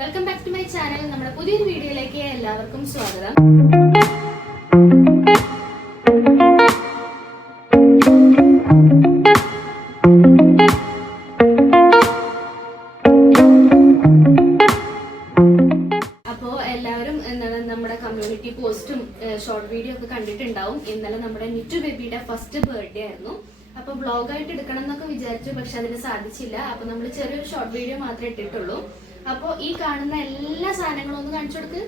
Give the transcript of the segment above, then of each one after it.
Welcome back to my channel. നമ്മുടെ പുതിയൊരു വീഡിയോയിലേക്ക് എല്ലാവർക്കും സ്വാഗതം. അപ്പോൾ എല്ലാവരും നമ്മുടെ കമ്മ്യൂണിറ്റി പോസ്റ്റും ഷോർട്ട് വീഡിയോ ഒക്കെ കണ്ടിട്ടുണ്ടാവും. ഇന്നലെ നമ്മുടെ നിറ്റു ബേബിയുടെ ഫസ്റ്റ് ബർത്ത്ഡേ ആയിരുന്നു. അപ്പൊ വ്ളോഗായിട്ട് എടുക്കണം എന്നൊക്കെ വിചാരിച്ചു, പക്ഷെ അതിന് സാധിച്ചില്ല. അപ്പൊ നമ്മൾ ചെറിയൊരു ഷോർട്ട് വീഡിയോ മാത്രമേ ഇട്ടിട്ടുള്ളൂ. അപ്പൊ ഈ കാണുന്ന എല്ലാ സാധനങ്ങളും ഒന്ന് കാണിച്ചു കൊടുക്ക്.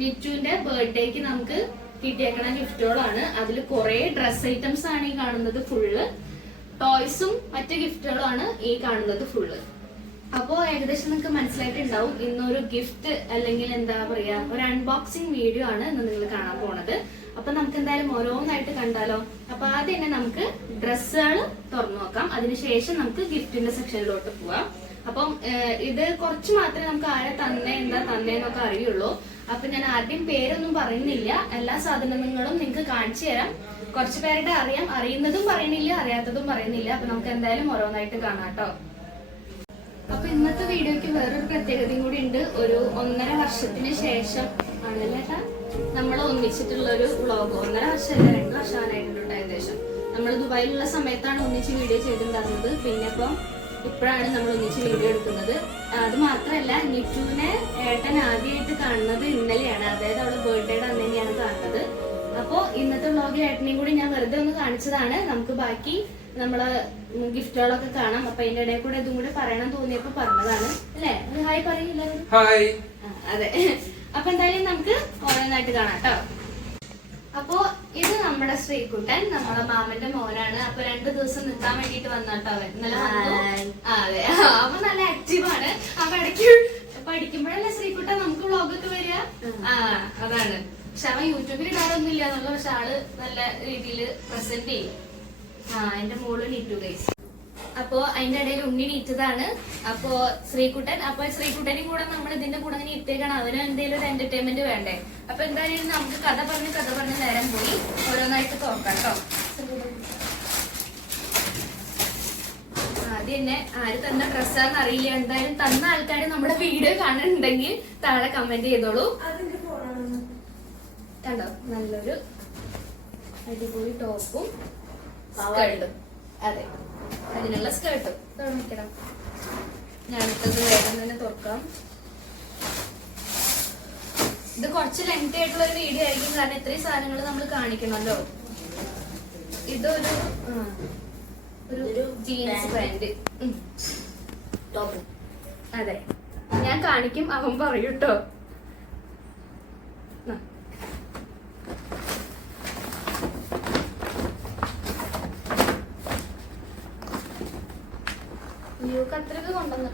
നിറ്റുവിന്റെ ബർത്ത്ഡേക്ക് നമുക്ക് കിട്ടിയേക്കണ ഗിഫ്റ്റുകളാണ്. അതിൽ കുറെ ഡ്രസ് ഐറ്റംസ് ആണ് ഈ കാണുന്നത് ഫുള്ള്. ടോയ്സും മറ്റു ഗിഫ്റ്റുകളുമാണ് ഈ കാണുന്നത് ഫുള്ള്. അപ്പോ ഏകദേശം നിങ്ങൾക്ക് മനസ്സിലായിട്ടുണ്ടാവും ഇന്നൊരു ഗിഫ്റ്റ് അല്ലെങ്കിൽ എന്താ പറയാ ഒരു അൺബോക്സിംഗ് വീഡിയോ ആണ് ഇന്ന് നിങ്ങൾ കാണാൻ പോണത്. അപ്പൊ നമുക്ക് എന്തായാലും ഓരോന്നായിട്ട് കണ്ടാലോ. അപ്പൊ ആദ്യം തന്നെ നമുക്ക് ഡ്രസ്സുകൾ തുറന്നു നോക്കാം. അതിനുശേഷം നമുക്ക് ഗിഫ്റ്റിന്റെ സെക്ഷനിലോട്ട് പോവാം. അപ്പം ഇത് കുറച്ച് മാത്രമേ നമുക്ക് ആരെ എന്താ തന്നേന്നൊക്കെ അറിയുള്ളൂ. അപ്പൊ ഞാൻ ആദ്യം പേരൊന്നും പറയുന്നില്ല, എല്ലാ സാധനങ്ങളും നിങ്ങൾക്ക് കാണിച്ചു തരാം. കുറച്ച് പേരുടെ അറിയുന്നതും പറയുന്നില്ല, അറിയാത്തതും പറയുന്നില്ല. അപ്പൊ നമുക്ക് എന്തായാലും ഓരോന്നായിട്ട് കാണാം കേട്ടോ. അപ്പൊ ഇന്നത്തെ വീഡിയോക്ക് വേറൊരു പ്രത്യേകതയും കൂടി ഉണ്ട്. ഒരു 1.5 വർഷത്തിന് ശേഷം ആണല്ലേട്ടാ നമ്മൾ ഒന്നിച്ചിട്ടുള്ള ഒരു വ്ളോഗ്. 1.5 വർഷമല്ല, 2 വർഷമാനായിട്ടുണ്ട് ഏകദേശം. നമ്മൾ ദുബായിലുള്ള സമയത്താണ് ഒന്നിച്ച് വീഡിയോ ചെയ്തിട്ടുണ്ടായിരുന്നത്. പിന്നെ ഇപ്പോഴാണ് നമ്മൾ ഒന്നിച്ച് വീഡിയോ എടുക്കുന്നത്. അത് മാത്രമല്ല, നിറ്റുവിനെ ഏട്ടൻ ആദ്യമായിട്ട് കാണുന്നത് ഇന്നലെയാണ്. അതായത് അവള് ബർത്ത്ഡേയുടെ അന്ന് തന്നെയാണ് കാണുന്നത്. അപ്പോ ഇന്നത്തെ വ്ളോഗിൽ ഏട്ടനെയും കൂടി ഞാൻ വെറുതെ ഒന്ന് കാണിച്ചതാണ്. നമുക്ക് ബാക്കി നമ്മള് ഗിഫ്റ്റുകളൊക്കെ കാണാം. അപ്പൊ അതിന്റെ ഇടയിൽ കൂടെ ഇതും കൂടെ പറയണം തോന്നിയപ്പോ പറഞ്ഞതാണ് അല്ലേ. ഹായ് പറയില്ല? ഹായ്. അതെ. അപ്പൊ എന്തായാലും നമുക്ക് ഓരോന്നായിട്ട് കാണാം കേട്ടോ. അപ്പോ ഇത് നമ്മുടെ ശ്രീകുട്ടൻ, നമ്മുടെ മാമന്റെ മോനാണ്. അപ്പൊ 2 ദിവസം നിൽക്കാൻ വേണ്ടിട്ട് വന്നോട്ടോ അവൻ. ഇന്നലെ വന്നു. അതെ, അവൻ നല്ല ആക്റ്റീവാണ്. അപ്പൊ ഇടയ്ക്ക് പഠിക്കുമ്പോഴല്ലേ ശ്രീകുട്ടൻ നമുക്ക് വ്ളോഗൊക്കെ വരിക. അതാണ്. പക്ഷെ അവൻ യൂട്യൂബിൽ ഇടാറൊന്നും ഇല്ല എന്നുള്ള, പക്ഷെ ആള് നല്ല രീതിയിൽ പ്രസന്റ് ചെയ്യും. എന്റെ മോള് നീറ്റു ഗൈസ്. അപ്പോ അതിന്റെ ഇടയിൽ ഉണ്ണി നീറ്റതാണ്. അപ്പോ ശ്രീകുട്ടനും കൂടെ നമ്മൾ ഇതിന്റെ കൂടെ അങ്ങനെ ഇട്ടേക്കാണ്. അവന് എന്തെങ്കിലും ഒരു എന്റർടൈൻമെന്റ് വേണ്ടേ. അപ്പൊ എന്തായാലും നമുക്ക് കഥ പറഞ്ഞ് നേരം പോയി ഓരോന്നായിട്ട് തുറക്കാം കേട്ടോ. ആദ്യം തന്നെ ആര് തന്ന ഡ്രസ്സാന്ന് അറിയില്ല. എന്തായാലും തന്ന ആൾക്കാര് നമ്മുടെ വീഡിയോ കാണുന്നുണ്ടെങ്കിൽ താഴെ കമന്റ് ചെയ്തോളൂ. കണ്ടോ, നല്ലൊരു അടിപൊളി ടോപ്പും സ്കേർട്ടും. അതെ, അതിനുള്ള സ്കേർട്ടും തുറന്നിക്കണം. ഞാനിട്ടത് വേഗം തന്നെ തുറക്കാം. ഇത് കുറച്ച് ലെങ്ത് ആയിട്ടുള്ള ഒരു വീഡിയോ ആയിരിക്കും, കാരണം ഇത്രയും സാധനങ്ങൾ നമ്മൾ കാണിക്കണമല്ലോ. ഇതൊരു ജീൻസ് പാന്റ് ടോപ്പ്. അതെ, ഞാൻ കാണിക്കും, അവൻ പറയൂട്ടോ. അത്രക്ക് കൊണ്ടുവന്ന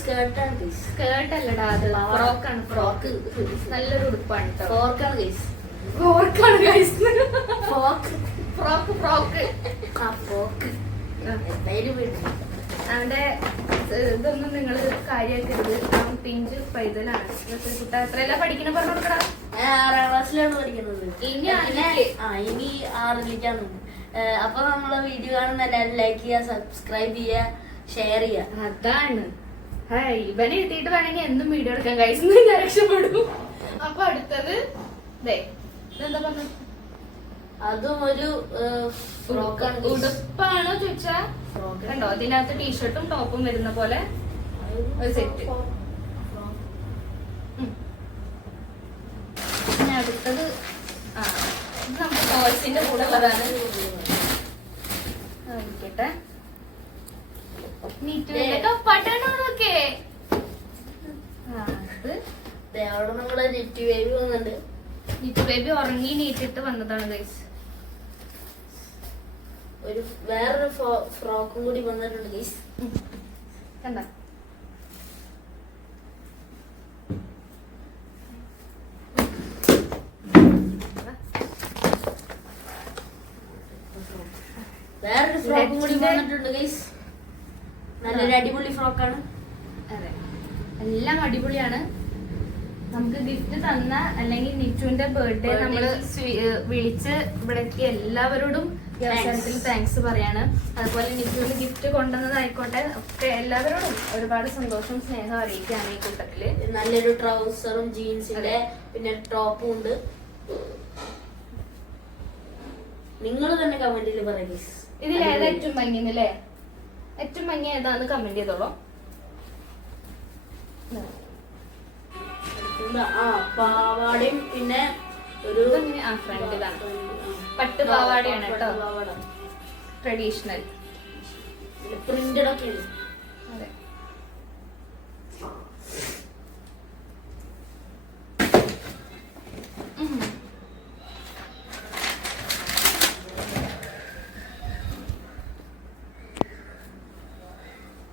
സ്കേർട്ട് അല്ലടാ, അത് ഫ്രോക്കാണ്. ഫ്രോക്ക് നല്ലൊരു ഉടുപ്പാണ്. അവന്റെ ഇതൊന്നും നിങ്ങൾ കാര്യമാക്കരുത്. അവൻ പിഞ്ച് പൈതലാണ്. കുട്ട എത്രയല്ല പഠിക്കണ പറഞ്ഞു കൊടുക്കടാ. 6ാം ക്ലാസ്സിലാണ് പഠിക്കുന്നത്. ഇനി 6ലേക്കാണ്. അപ്പൊ നമ്മളെ വീഡിയോ കാണുന്ന എല്ലാവരും ലൈക്ക് ചെയ്യുക, സബ്സ്ക്രൈബ് ചെയ്യുക, ഷെയർ ചെയ്യുക. അതാണ്. ഇവനെ എഴുതിയിട്ട് വേണമെങ്കിൽ എന്നും വീഡിയോ എടുക്കാൻ കഴിച്ചു ഞാൻ രക്ഷപ്പെടും. അപ്പൊ അടുത്തത് എന്താ പറഞ്ഞ, അതും ഒരു ഉടുപ്പാണോ ചോദിച്ചാ കണ്ടോ, അതിനകത്ത് ടീഷർട്ടും ടോപ്പും വരുന്ന പോലെ ഒരു സെറ്റ്. പിന്നെ അടുത്തത് ഇത് നമുക്ക് ടോയ്സിന്റെ കൂടെ ഉള്ളതാണ്. ആയിക്കോട്ടെ. പട്ടണമൊക്കെ അവിടെ നമ്മളെ നെറ്റ് ബേബി വന്നിട്ടുണ്ട്. നിറ്റു ബേബി ഉറങ്ങി നീറ്റിട്ട് വന്നതാണ് ഗൈസ്. വേറൊരു ഫ്രോക്കും കൂടി വന്നിട്ടുണ്ട് ഗൈസ്. കണ്ട, വേറൊരു ഫ്രോക്കും കൂടി വന്നിട്ടുണ്ട് ഗൈസ്. നല്ലൊരു അടിപൊളി ഫ്രോക്കാണ്. അതെ, എല്ലാം അടിപൊളിയാണ്. നമുക്ക് ഗിഫ്റ്റ് തന്ന അല്ലെങ്കിൽ നിറ്റുവിന്റെ ബർത്ത്ഡേ നമ്മള് വിളിച്ച് ഇവിടെ എത്തിയ എല്ലാവരോടും ഈ അവസരത്തിൽ താങ്ക്സ് പറയാണ്. അതുപോലെ നിറ്റുവിന് ഗിഫ്റ്റ് കൊണ്ടുവന്നതായിക്കോട്ടെ ഒക്കെ എല്ലാവരോടും ഒരുപാട് സന്തോഷവും സ്നേഹം അറിയിക്കുകയാണ് ഈ കൂട്ടത്തില്. നല്ലൊരു ട്രൗസറും ജീൻസിന്റെ പിന്നെ ടോപ്പും ഉണ്ട്. നിങ്ങൾ തന്നെ കമന്റിൽ പറയുക ഇതിൽ ഏതാ ഏറ്റവും ഭംഗിന്നല്ലേ? ഏറ്റവും ഭംഗി ഏതാന്ന് കമന്റ് ചെയ്തോളൂ. പാവാടയും പിന്നെ ഒരു ഫ്രണ്ട് ഇതാണ് പട്ട് പാവാടയാണ് കേട്ടോ, ട്രഡീഷണൽ പ്രിന്റഡ് ഒക്കെ. അതെ.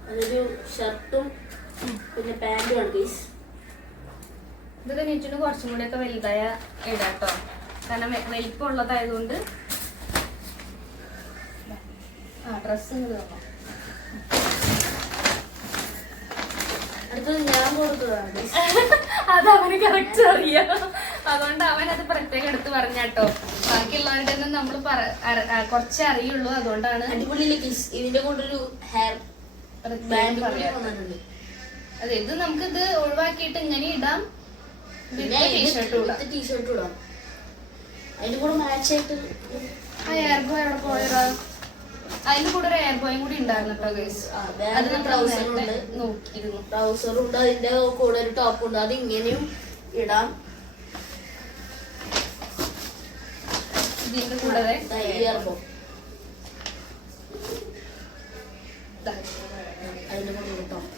അതൊരു ഷർട്ടും പിന്നെ പാന്റും ആണ് ഗൈസ്. ഇതൊക്കെ നെറ്റിന് കുറച്ചും കൂടി ഒക്കെ വലുതായ ഇടാട്ടോ, കാരണം വലിപ്പം ഉള്ളതായതുകൊണ്ട്. ഡ്രസ് അടുത്തത് ഞാൻ കൊടുത്തതാണ്. അത് അവന് കറക്റ്റ് അറിയാം, അതുകൊണ്ട് അവൻ അത് പ്രത്യേകം എടുത്ത് പറഞ്ഞാട്ടോ. ബാക്കിയുള്ളവരുടെ ഒന്നും നമ്മൾ കുറച്ചേ അറിയുള്ളൂ, അതുകൊണ്ടാണ്. അടിപൊളി ഇതിന്റെ കൊണ്ടൊരു ഹെയർ ബാൻഡ് വന്നിട്ടുണ്ട്. അതെ, ഇത് നമുക്ക് ഇത് ഒഴിവാക്കിയിട്ട് ഇങ്ങനെ ഇടാം, ടീഷർട്ട് ഇടാം. അതിന്റെ കൂടെ മാച്ച് ആയിട്ട് എയർ ബോയ് അവിടെ പോയതാ. അതിന്റെ കൂടെ ഒരു എയർ ബോയും കൂടി ഉണ്ടായിരുന്നു കേട്ടോ ഗൈസ്. അത് നോക്കിയിരുന്നു. ട്രൗസറും ഉണ്ട്, അതിന്റെ കൂടെ ഒരു ടോപ്പ് ഉണ്ട്. അത് ഇങ്ങനെയും ഇടാം. ഇതിന്റെ കൂടെ ഇയർ ബോ അതിന്റെ കൂടെ ടോപ്പ്.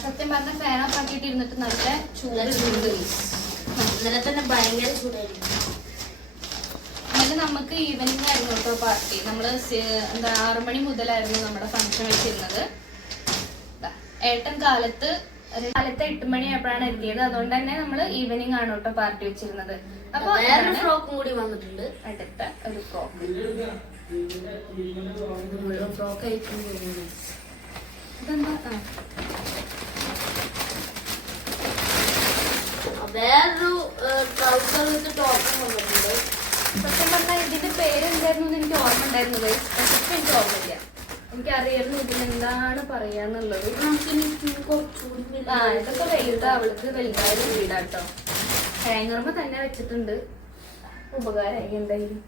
സത്യം പറഞ്ഞ ഫാൻ ഓഫ് ആക്കിയിട്ട് ഇരുന്നിട്ട് നല്ല ചൂട്. ഇന്നലെ തന്നെ ഭയങ്കര ചൂടായിരിക്കും. എന്നാലും നമുക്ക് ഈവനിങ് ആയിരുന്നു കേട്ടോ പാർട്ടി. നമ്മള് 6 മണി മുതലായിരുന്നു നമ്മുടെ ഫംഗ്ഷൻ വെച്ചിരുന്നത്. ഏട്ടൻ കാലത്ത് 8 മണി ആയപ്പോഴാണ് എത്തിയത്, അതുകൊണ്ട് തന്നെ നമ്മള് ഈവനിങ് ആണ് കേട്ടോ പാർട്ടി വെച്ചിരുന്നത്. അപ്പൊ ഫ്രോക്കും കൂടി വന്നിട്ടുണ്ട്. അടുത്ത ഒരു ഫ്രോക്ക് ആയിരിക്കും. ഇതെന്താ? വേറൊരു ട്രൗസർ വിത്ത് ടോപ്പും വന്നിട്ടുണ്ട്. സത്യം പറഞ്ഞാൽ ഇതിന്റെ പേര് എന്തായിരുന്നു എന്ന് എനിക്ക് ഓർമ്മ ഉണ്ടായിരുന്നത്, പക്ഷെ എനിക്ക് ഓർമ്മയില്ല. എനിക്കറിയായിരുന്നു ഇതിനെന്താണ് പറയാന്നുള്ളത്. ഇതൊക്കെ വലുതാ, അവൾക്ക് വലുതായ വീടാട്ടോ. ഹാങ്ങർമ തന്നെ വെച്ചിട്ടുണ്ട്, ഉപകാരമായി എന്തായാലും.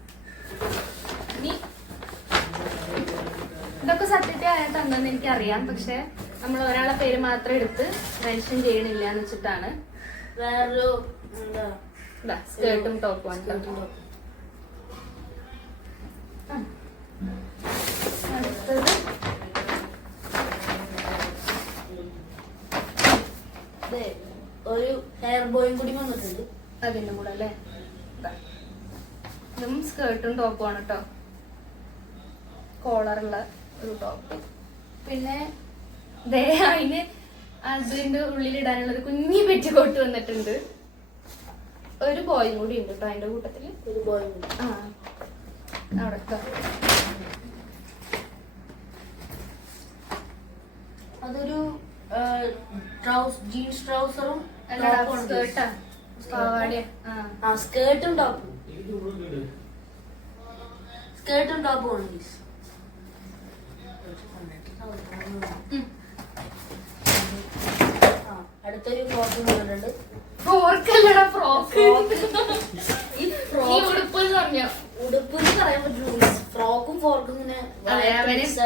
ഇനി ഇതൊക്കെ സത്യത്തെ ആയാൽ തന്നെന്ന് എനിക്കറിയാം, പക്ഷെ നമ്മൾ ഒരാളെ പേര് മാത്രം എടുത്ത് മെൻഷൻ ചെയ്യണില്ല എന്ന് വെച്ചിട്ടാണ്. വേറൊരു സ്കേർട്ടും ടോപ്പും അടുത്തത് ഒരു ഹെയർ ബോയും കൂടി വന്നിട്ടുണ്ട് അതിന്റെ കൂടെ അല്ലേ. ഇതും സ്കേർട്ടും ടോപ്പും ആണ് കേട്ടോ, കോളറുള്ള ഒരു ടോപ്പ്. പിന്നെ അതിന് അതിന്റെ ഉള്ളിലിടാനുള്ള ഒരു കുഞ്ഞി പെറ്റിക്കോട്ട് വന്നിട്ടുണ്ട്. ഒരു ബോയും കൂടി ഉണ്ട് കേട്ടോ അതിന്റെ കൂട്ടത്തില്. ഒരു ബോയും കൂടി അവിടെ അതൊരു ജീൻസ് ട്രൗസറും സ്കേർട്ടാ പാവാടയാ. സ്കേർട്ടും ടോപ്പും ആണ്. അടുത്തൊരു ഫ്രോക്ക് വന്നിട്ടുണ്ട്. ഫ്രോക്കല്ലടാ, ഫ്രോക്ക്. ഉടുപ്പ് എന്ന് പറയാൻ പറ്റുള്ളൂ. ഫ്രോക്കും ഫോർക്കും ഇങ്ങനെ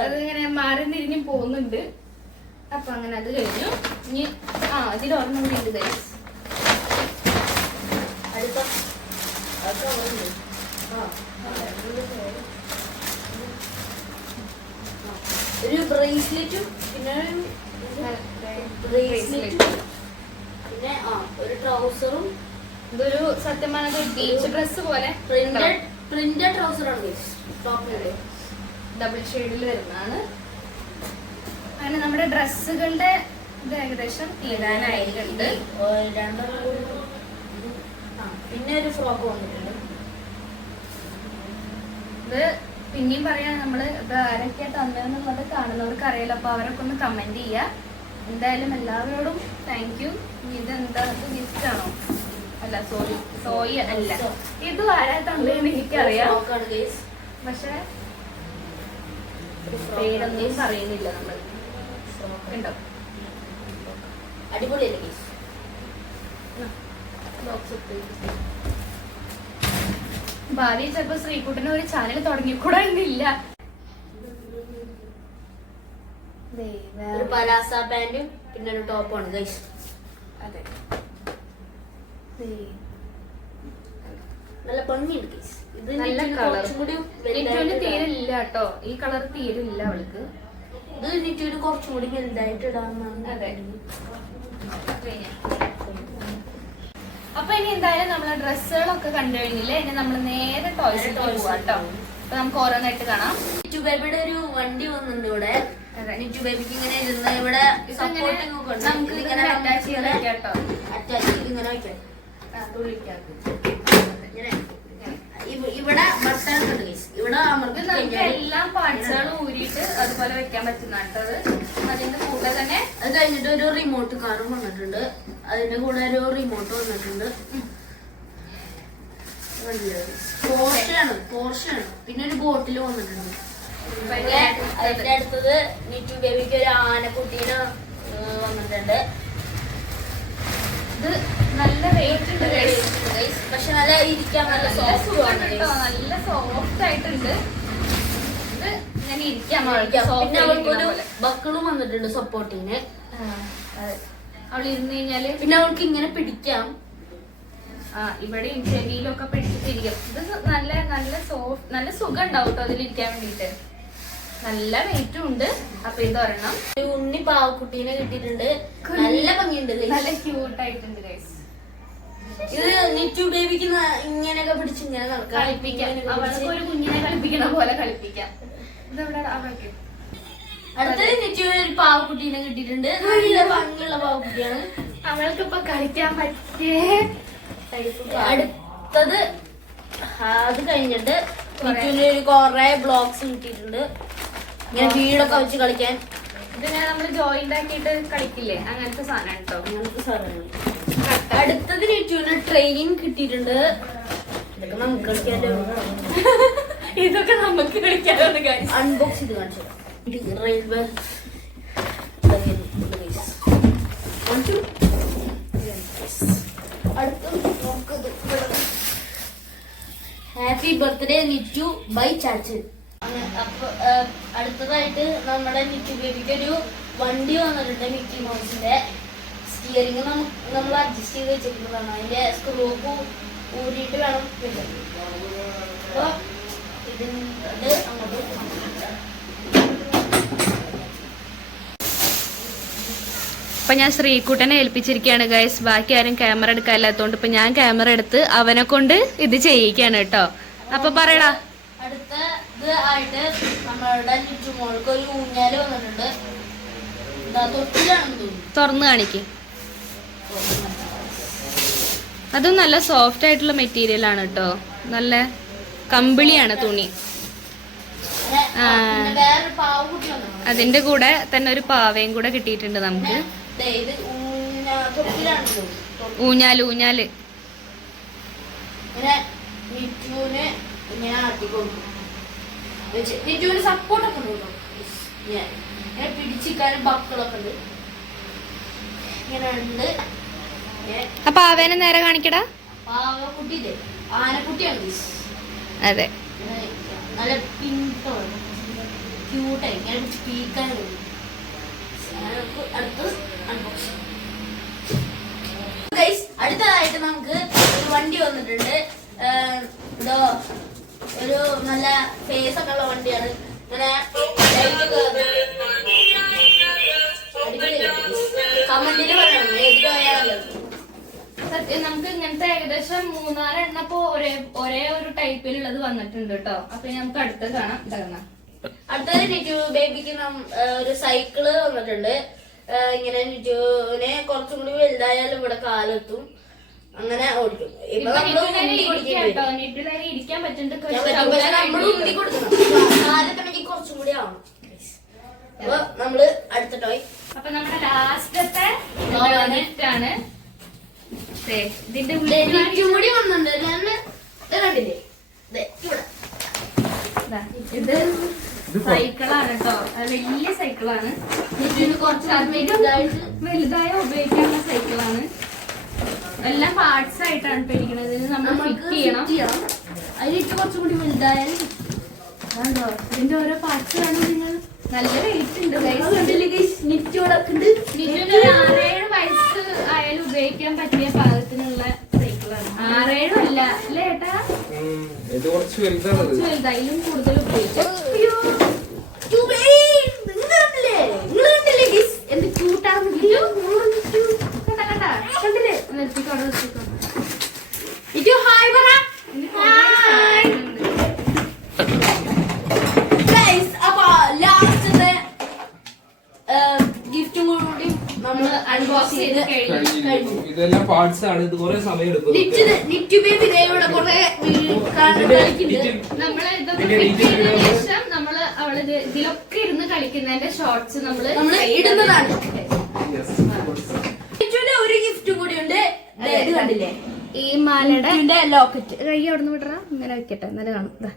അതിങ്ങനെ മാറി തിരിഞ്ഞും പോകുന്നുണ്ട്. അപ്പൊ അങ്ങനെ അത് കഴിഞ്ഞു. ഇനി ഇതിലൊരെണ്ണം കൂടി ഉണ്ട് ഗൈസ്. അടുത്ത ഒരു ബ്രേസ്ലെറ്റും പിന്നെ പിന്നെ ഒരു ട്രൗസറും. ഇതൊരു സത്യമാനത് ബീച്ച് ഡ്രസ് പോലെ പ്രിന്റഡ് ട്രൗസറാണ് ടോപ്പില്. ഡബിൾ ഷെയ്ഡിൽ വരുന്നതാണ്. അങ്ങനെ നമ്മുടെ ഡ്രസ്സുകളുടെ ഇത് ഏകദേശം തീരാനായിട്ടുണ്ട്. പിന്നെ ഒരു ഫ്രോക്ക് വന്നിട്ടുണ്ട്. ഇത് പിന്നെയും പറയാൻ നമ്മള് ഇത് ആരൊക്കെയാ തന്നെന്നുള്ളത് കാണുന്നവർക്ക് അറിയില്ല, അപ്പൊ അവരൊക്കെ ഒന്ന് കമന്റ് ചെയ്യാ. എന്തായാലും എല്ലാവരോടും താങ്ക് യു. ഇതെന്താ ഗിഫ്റ്റ് ആണോ? അല്ല സോറി, സോയി അല്ല. ഇത് ആരാ തന്നെന്ന് എനിക്കറിയാം, പക്ഷെ പേരൊന്നും പറയുന്നില്ല നമ്മൾ. ഉണ്ടോ? അടിപൊളിയല്ലേ? ഭാവി ചിലപ്പോ ശ്രീകുട്ടന് ഒരു ചാനൽ തുടങ്ങിക്കൂടാ എന്നില്ല. ഒരു പലാസ പാന്റും പിന്നെ ഒരു ടോപ്പാണ് ഗൈസ്. അതെ, നല്ല ഭംഗിയുണ്ട് ഗൈസ്. ഇത് നല്ല കളർ. നിറ്റുവിന് തീരില്ല കേട്ടോ, ഈ കളർ തീരില്ല അവൾക്ക്. ഇത് നിറ്റുവിന് കുറച്ചും കൂടി വലുതായിട്ട് ഇടാമെന്നാണ്. അതെ. അപ്പൊ ഇനി എന്തായാലും നമ്മളെ ഡ്രസ്സുകളൊക്കെ കണ്ടു കഴിഞ്ഞില്ലേ, ഇനി നമ്മൾ നേരെ ടോയ്സ് പോവാ കേട്ടോ. അപ്പൊ നമുക്ക് ഓരോന്നായിട്ട് കാണാം. നിറ്റു ബേബിയുടെ ഒരു വണ്ടി വന്നിട്ടുണ്ട് ഇവിടെ. നിറ്റു ബേബിക്ക് ഇങ്ങനെ ഇരുന്ന് ഇവിടെ സപ്പോർട്ടിംഗ് ഒക്കെ ഉണ്ട്. നമുക്ക് ഇങ്ങനെ അറ്റാച്ച് ചെയ്ത് വെക്കാം കേട്ടോ. അറ്റാച്ച് ചെയ്ത് ഇങ്ങനെ വെക്കാം. ഇങ്ങനെ ഇവിടെ ബട്ടൺ ഉണ്ട് ഗൈസ്. ഇവിടെ നമുക്ക് എല്ലാ പാർട്സുകളും ഊരിയിട്ട് അതുപോലെ വെക്കാൻ പറ്റുന്ന കേട്ടത്. അതിന്റെ കൂടെ തന്നെ അത് കഴിഞ്ഞിട്ട് ഒരു റിമോട്ട് കാറും വന്നിട്ടുണ്ട്. അതിന്റെ കൂടെ ഒരു റിമോട്ട് വന്നിട്ടുണ്ട്. പോർഷാണ്. പിന്നെ ഒരു ബോട്ടിൽ വന്നിട്ടുണ്ട്. പിന്നെ അതിന്റെ അടുത്തത് നിറ്റു ബേബിക്ക് ഒരു ആനക്കുട്ടീനെ വന്നിട്ടുണ്ട്. ഇത് നല്ല വെയിറ്റ് ഉണ്ട് പക്ഷെ നല്ല ഇരിക്കാൻ നല്ല സോഫ്റ്റ് നല്ല സോഫ്റ്റ് ആയിട്ടുണ്ട്. ഇത് ഇങ്ങനെ ഇരിക്കാൻ പിന്നെ അവൾക്കൊരു ബക്കിളും വന്നിട്ടുണ്ട് സപ്പോർട്ടിന്. അവൾ ഇരുന്ന് കഴിഞ്ഞാല് പിന്നെ അവൾക്ക് ഇങ്ങനെ പിടിക്കാം. ഇവിടെയും ചെവിയിലും ഒക്കെ പിടിച്ചിട്ടിരിക്കും. ഇത് നല്ല നല്ല സോഫ്റ്റ്, നല്ല സുഖം ഉണ്ടാവും കേട്ടോ അതിലിരിക്കാൻ വേണ്ടിട്ട്. നല്ല വെയിറ്റും ഉണ്ട്. അപ്പൊ ഇത് ഒരെണ്ണം. ഒരു ഉണ്ണി പാവക്കുട്ടീനെ കിട്ടിയിട്ടുണ്ട്. നല്ല ഭംഗിയുണ്ട്, നല്ല ക്യൂട്ട് ആയിട്ടുണ്ട് ഗൈസ്. ഇത് നിറ്റു ബേബിക്ക് ഇങ്ങനെയൊക്കെ പിടിച്ച് ഇങ്ങനെ കളിപ്പിക്കാം. അവൾക്ക് ഒരു കുഞ്ഞിനെ കളിപ്പിക്കണ പോലെ കളിപ്പിക്കാം. ഇതെവിടെ അവൾക്ക് അടുത്തത് നിറ്റുവിന് ഒരു പാവക്കുട്ടീനെ കിട്ടിയിട്ടുണ്ട്. നല്ല ഭംഗിയുള്ള പാവക്കുട്ടിയാണ്. അവൾക്ക് ഇപ്പൊ കളിക്കാൻ പറ്റിയ അടുത്തത് അത് കഴിഞ്ഞിട്ട് നിറ്റുവിന് ഒരു കൊറേ ബ്ലോക്സ് കിട്ടിയിട്ടുണ്ട്. ഇങ്ങനെ വീടൊക്കെ വെച്ച് കളിക്കാൻ. ഇതിനെ നമ്മള് ജോയിന്റ് ആക്കിയിട്ട് കളിക്കില്ലേ, അങ്ങനത്തെ സാധനം കേട്ടോ. അങ്ങനത്തെ സാധനങ്ങൾ. അടുത്തത് നിറ്റുവിന് ട്രെയിൻ കിട്ടിയിട്ടുണ്ട്. ഇതൊക്കെ നമുക്ക് കളിക്കാലോ. ഇതൊക്കെ നമുക്ക് കളിക്കാനാണ് കാര്യം. അൺബോക്സ് ചെയ്ത് കാണിച്ചു. Railway happy birthday Nittu by ചാച്ചൻ. അപ്പൊ അടുത്തതായിട്ട് നമ്മുടെ നിറ്റു ബേബിക്ക് ഒരു വണ്ടി വന്നിട്ടുണ്ട്. മിക്കി മൗസിന്റെ സ്റ്റിയറിംഗ് നമ്മൾ അഡ്ജസ്റ്റ് ചെയ്ത് വെച്ചിട്ടുള്ളതാണ്. അതിന്റെ സ്ക്രൂപ്പ് ഊരിയിട്ട് വേണം കിട്ടാൻ. അപ്പൊ ഇത് അങ്ങോട്ട് അപ്പൊ ഞാൻ ശ്രീകുട്ടനെ ഏൽപ്പിച്ചിരിക്കുകയാണ് ഗൈസ്. ബാക്കി ആരും ക്യാമറ എടുക്കാനില്ലാത്തോണ്ട് ഇപ്പൊ ഞാൻ ക്യാമറ എടുത്ത് അവനെ കൊണ്ട് ഇത് ചെയ്യിക്കാണ് കേട്ടോ. അപ്പൊ പറയടാ. അടുത്ത ഇത് ആയിട്ട് നമ്മളുടെ ചുറ്റുമോൾക്ക് ഒരു ഊഞ്ഞാല് വന്നിട്ടുണ്ട്. തൊട്ടിലാണെന്ന് തോന്നുന്നു. തുറന്നു കാണിക്ക്. അതും നല്ല സോഫ്റ്റ് ആയിട്ടുള്ള മെറ്റീരിയൽ ആണ് കേട്ടോ. നല്ല കമ്പിളിയാണ് തുണി. അതിന്റെ കൂടെ തന്നെ ഒരു പാവയും കൂടെ കിട്ടിയിട്ടുണ്ട് നമുക്ക്. ഊഞ്ഞാല് ഊഞ്ഞാല് സപ്പോർട്ടൊക്കെ ഉണ്ട്. പിടിച്ചിരിക്കാനും ബക്കളൊക്കെ ഉണ്ട്. ഇങ്ങനെ ഉണ്ട്. ആ പാവേനെ നേരെ കാണിക്കടാ. പാവക്കുട്ടിയില്ലേ, ആനക്കുട്ടിയാണ്. അതെ, നല്ല പിങ്ക് ക്യൂട്ടായി ഇങ്ങനെ പീക്കാൻ. അടുത്തതായിട്ട് നമുക്ക് ഒരു വണ്ടി വന്നിട്ടുണ്ട്. ഇതോ ഒരു നല്ല ഫേസ് ഒക്കെ ഉള്ള വണ്ടിയാണ്. ഇങ്ങനെ കമന്റില് പറയണം എതിരായാലോ. സത്യം നമുക്ക് ഇങ്ങനത്തെ ഏകദേശം 3-4 എണ്ണപ്പോ ഒരേ ഒരു ടൈപ്പിലുള്ളത് വന്നിട്ടുണ്ട് കേട്ടോ. അപ്പൊ നമുക്ക് അടുത്ത് കാണാം. ഇതാകാം. അടുത്തത് നിറ്റു ബേബിക്ക് ഒരു സൈക്കിള് വന്നിട്ടുണ്ട്. ഇങ്ങനെ നിറ്റുവിനെ കുറച്ചും കൂടി വലുതായാലും ഇവിടെ കാലെത്തും. അങ്ങനെ ഓടിക്കും. ഇപ്പൊ ഇരിക്കാൻ പറ്റുന്നുണ്ട്. കാലെത്തണമെങ്കിൽ കുറച്ചും കൂടി ആവണം. അപ്പൊ നമ്മള് അടുത്ത ടോയ്. അപ്പൊ നമ്മുടെ ലാസ്റ്റത്തെ ഗിഫ്റ്റ് ആണ്. ദേ, ഇതിന്റെ നെറ്റും കൂടി വന്നിട്ടുണ്ട്. ഞാൻ കണ്ടില്ലേ ദാ, ഇത് സൈക്കിളാണ് കേട്ടോ. വലിയ സൈക്കിളാണ്. ഇതിന് കുറച്ചധികം വലുതായ ഉപയോഗിക്കാനുള്ള സൈക്കിളാണ്. എല്ലാം പാർട്സ് ആയിട്ടാണ് ഇരിക്കുന്നത്. ഇതിന് നമ്മൾ ഫിറ്റ് ചെയ്യണം. അതിലിട്ട് കുറച്ചും കൂടി വലുതായാലും കണ്ടോ, ഇതിന്റെ ഓരോ പാർട്സ് കാണും നിങ്ങൾ. നല്ല വെയിറ്റ് ഉണ്ട്. നിറ്റോടൊക്കെ നിറ്റുവിന് 6-7 വയസ്സ് ആയാലും ഉപയോഗിക്കാൻ പറ്റിയ പാകത്തിനുള്ള സൈക്കിളാണ്. 6-7 അല്ല അല്ലേ ഏട്ടാ? ഇത് കുറച്ച് വലുതാണ്. കുറച്ച് വലുതായാലും കൂടുതൽ ഉപയോഗിക്കാം. എന്ത് ക്യൂട്ടാണ്. കണ്ടില്ലേ? നിർത്തിക്കോ, നിർത്തിക്കോ. ഹായ് പറ. അപ്പൊ ലാസ്റ്റത്തെ ഗിഫ്റ്റും കൂടി നമ്മൾ അൺബോക്സ് ചെയ്ത് കഴിഞ്ഞു. ഇതെല്ലാം പാർട്സ് ആണ്. ഇത് കുറെ സമയം എടുക്കും. നിറ്റു ബേബി ഇവിടെ കുറെ കളിക്കുന്നുണ്ട്. നമ്മള് ഇതൊക്കെ ഫിറ്റ് ചെയ്തതിനു ശേഷം നമ്മള് അവള് ഇതിലൊക്കെ ഇരുന്ന് കളിക്കുന്നതിന്റെ ഷോർട്സ് നമ്മള് ഇടുന്നതാണ്. നിറ്റുവിന്റെ ഒരു ഗിഫ്റ്റും കൂടി ഉണ്ട്. ഇത് കണ്ടില്ലേ? ഈ മാലയുടെ ലോക്കറ്റ്. കൈ അവിടെ നിന്ന് വിടറ, ഇങ്ങനെ വെക്കട്ടെ, ഇന്നലെ കാണും. ദാ,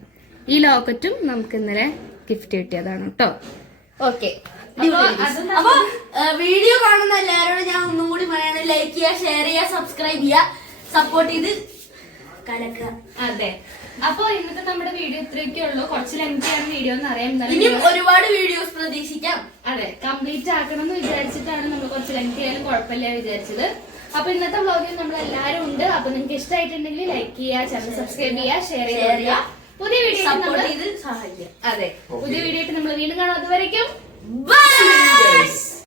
ഈ ലോക്കറ്റും നമുക്ക് ഇന്നലെ ഗിഫ്റ്റ് കിട്ടിയതാണ് കേട്ടോ. ഓക്കെ. അപ്പൊ വീഡിയോ കാണുന്ന എല്ലാവരോടും ഞാൻ ഒന്നും കൂടി പറയണേ, ലൈക്ക് ചെയ്യുക, ഷെയർ ചെയ്യുക, സബ്സ്ക്രൈബ് ചെയ്യുക, സപ്പോർട്ട് ചെയ്ത് കലക്കുക. അതെ. അപ്പൊ ഇന്നത്തെ നമ്മുടെ വീഡിയോ ഇത്രയൊക്കെ ഉള്ളൂ. കുറച്ച് ലെങ്തി ആണ് വീഡിയോ എന്ന് അറിയാം. ഇനിയും ഒരുപാട് വീഡിയോസ് പ്രതീക്ഷിക്കാം. അതെ, കംപ്ലീറ്റ് ആക്കണം എന്ന് വിചാരിച്ചിട്ടാണ് നമ്മൾ കുറച്ച് ലെങ്തി ആയാലും കുഴപ്പമില്ല വിചാരിച്ചത്. അപ്പൊ ഇന്നത്തെ വ്ലോഗിൽ നമ്മൾ എല്ലാവരും ഉണ്ട്. അപ്പൊ നിങ്ങൾക്ക് ഇഷ്ടമായിട്ടുണ്ടെങ്കിൽ ലൈക്ക് ചെയ്യുക, ചാനൽ സബ്സ്ക്രൈബ് ചെയ്യുക, ഷെയർ ചെയ്യുക. പുതിയ വീഡിയോ സപ്പോർട്ട് ചെയ്ത് സഹായിക്കുക. അതെ, പുതിയ വീഡിയോ ആയിട്ട് നമ്മൾ വീണ്ടും കാണാം. അതുവരയ്ക്കും ബൈ.